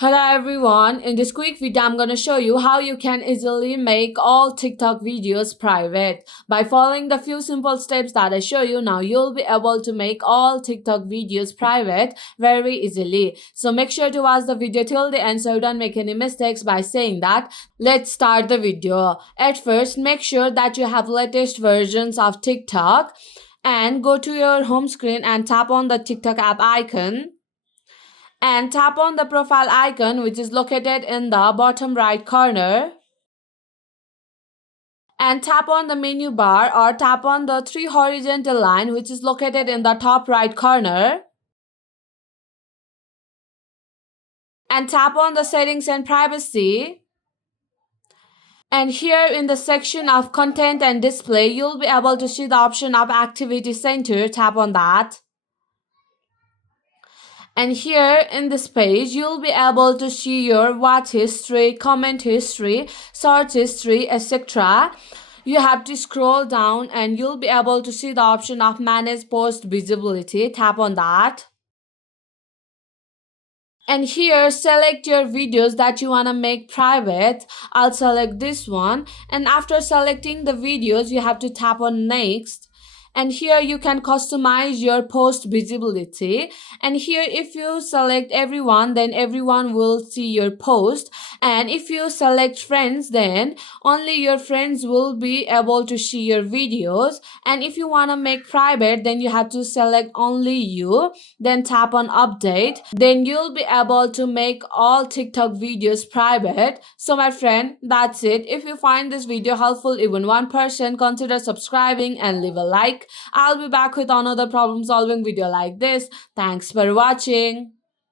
Hello everyone, in this quick video I'm gonna show you how you can easily make all TikTok videos private. By following the few simple steps that I show you now, you'll be able to make all TikTok videos private very easily. So make sure to watch the video till the end so you don't make any mistakes by saying that. Let's start the video. At first, make sure that you have latest versions of TikTok and go to your home screen and tap on the TikTok app icon and tap on the profile icon which is located in the bottom right corner and tap on the menu bar or tap on the three horizontal line which is located in the top right corner and tap on the settings and privacy. And here in the section of content and display, you'll be able to see the option of activity center. Tap on that. And here in this page, you'll be able to see your watch history, comment history, search history, etc. You have to scroll down and you'll be able to see the option of manage post visibility. Tap on that. And here select your videos that you want to make private. I'll select this one, and after selecting the videos you have to tap on next. And here you can customize your post visibility, and here if you select everyone then everyone will see your post, and if you select friends then only your friends will be able to see your videos, and if you want to make private then you have to select only you, then tap on update, then you'll be able to make all TikTok videos private. So my friend, that's it. If you find this video helpful even 1%, consider subscribing and leave a like. I'll be back with another problem solving video like this. Thanks for watching.